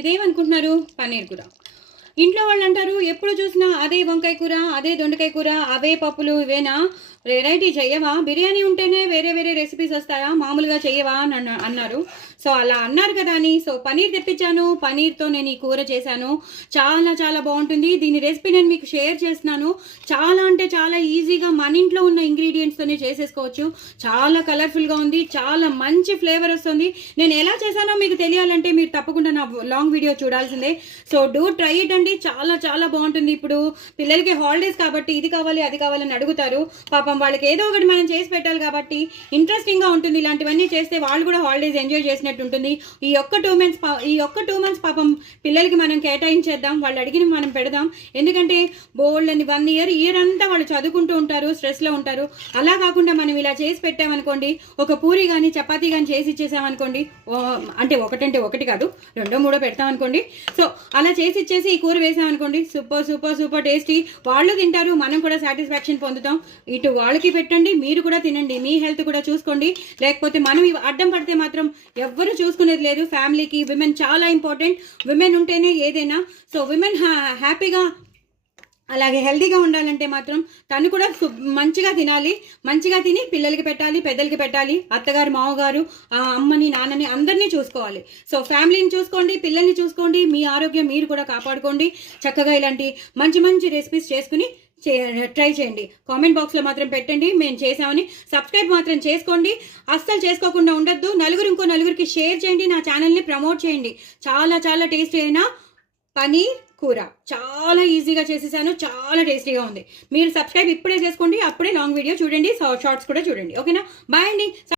ఇదేమనుకుంటున్నారు? పన్నీర్ కూర. ఇంట్లో వాళ్ళు అంటారు ఎప్పుడు చూసినా అదే వంకాయ కూర, అదే దొండకాయ కూర, అవే పప్పులు ఇవేనా, వెరైటీ చెయ్యవా, బిర్యానీ ఉంటేనే వేరే వేరే రెసిపీస్ వస్తాయా, మామూలుగా చెయ్యవా అని అన్నారు. సో అలా అన్నారు కదా అని సో పనీర్ తెప్పించాను. పనీర్తో నేను ఈ కూర చేశాను. చాలా చాలా బాగుంటుంది. దీని రెసిపీ నేను మీకు షేర్ చేస్తున్నాను. చాలా అంటే చాలా ఈజీగా మన ఇంట్లో ఉన్న ఇంగ్రీడియంట్స్తోనే చేసేసుకోవచ్చు. చాలా కలర్ఫుల్గా ఉంది, చాలా మంచి ఫ్లేవర్ వస్తుంది. నేను ఎలా చేశానో మీకు తెలియాలంటే మీరు తప్పకుండా నా లాంగ్ వీడియో చూడాల్సిందే. సో డూ ట్రై ఇట్ అండి. చాలా చాలా బాగుంటుంది. ఇప్పుడు పిల్లలకి హాలిడేస్ కాబట్టి ఇది కావాలి అది కావాలని అడుగుతారు. పాపం వాళ్ళకి ఏదో ఒకటి మనం చేసి పెట్టాలి కాబట్టి ఇంట్రెస్టింగ్గా ఉంటుంది. ఇలాంటివన్నీ చేస్తే వాళ్ళు కూడా హాలిడేస్ ఎంజాయ్ చేసినట్టు ఉంటుంది. ఈ ఒక్క 2 months పాపం పిల్లలకి మనం కేటాయించేద్దాం. వాళ్ళు అడిగిన మనం పెడదాం. ఎందుకంటే బోల్డ్ అని 1 ఇయర్ అంతా వాళ్ళు చదువుకుంటూ ఉంటారు, స్ట్రెస్లో ఉంటారు. అలా కాకుండా మనం ఇలా చేసి పెట్టామనుకోండి, ఒక పూరి కానీ చపాతీ కానీ చేసి ఇచ్చేసామనుకోండి, అంటే ఒకటి కాదు 2, 3 పెడతామనుకోండి. సో అలా చేసి ఇచ్చేసి ఈ కూర వేసామనుకోండి, సూపర్ సూపర్ సూపర్ టేస్టీ. వాళ్ళు తింటారు, మనం కూడా సాటిస్ఫాక్షన్ పొందుతాం. ఇటు వాళ్ళకి పెట్టండి, మీరు కూడా తినండి, మీ హెల్త్ కూడా చూసుకోండి. లేకపోతే మనం అడ్డం పడితే మాత్రం ఎవ్వరు చూసుకునేది లేదు. ఫ్యామిలీకి విమెన్ చాలా ఇంపార్టెంట్. విమెన్ ఉంటేనే ఏదైనా. సో విమెన్ హ్యాపీగా అలాగే హెల్తీగా ఉండాలంటే మాత్రం తను కూడా మంచిగా తినాలి. మంచిగా తిని పిల్లలకి పెట్టాలి, పెద్దలకి పెట్టాలి, అత్తగారు మామగారు అమ్మని నాన్నని అందరినీ చూసుకోవాలి. సో ఫ్యామిలీని చూసుకోండి, పిల్లల్ని చూసుకోండి, మీ ఆరోగ్యం మీరు కూడా కాపాడుకోండి. చక్కగా ఇలాంటి మంచి మంచి రెసిపీస్ చేసుకుని ట్రై చేయండి. కామెంట్ బాక్స్లో మాత్రం పెట్టండి మేము చేసామని. సబ్స్క్రైబ్ మాత్రం చేసుకోండి, అస్సలు చేసుకోకుండా ఉండొద్దు. ఇంకో నలుగురికి షేర్ చేయండి, నా ఛానల్ని ప్రమోట్ చేయండి. చాలా చాలా టేస్టీ అయిన పనీర్ కూర చాలా ఈజీగా చేసేసాను. చాలా టేస్టీగా ఉంది. మీరు సబ్స్క్రైబ్ ఇప్పుడే చేసుకోండి, అప్పుడే లాంగ్ వీడియో చూడండి, షార్ట్స్ కూడా చూడండి. ఓకేనా? బాయ్ అండి.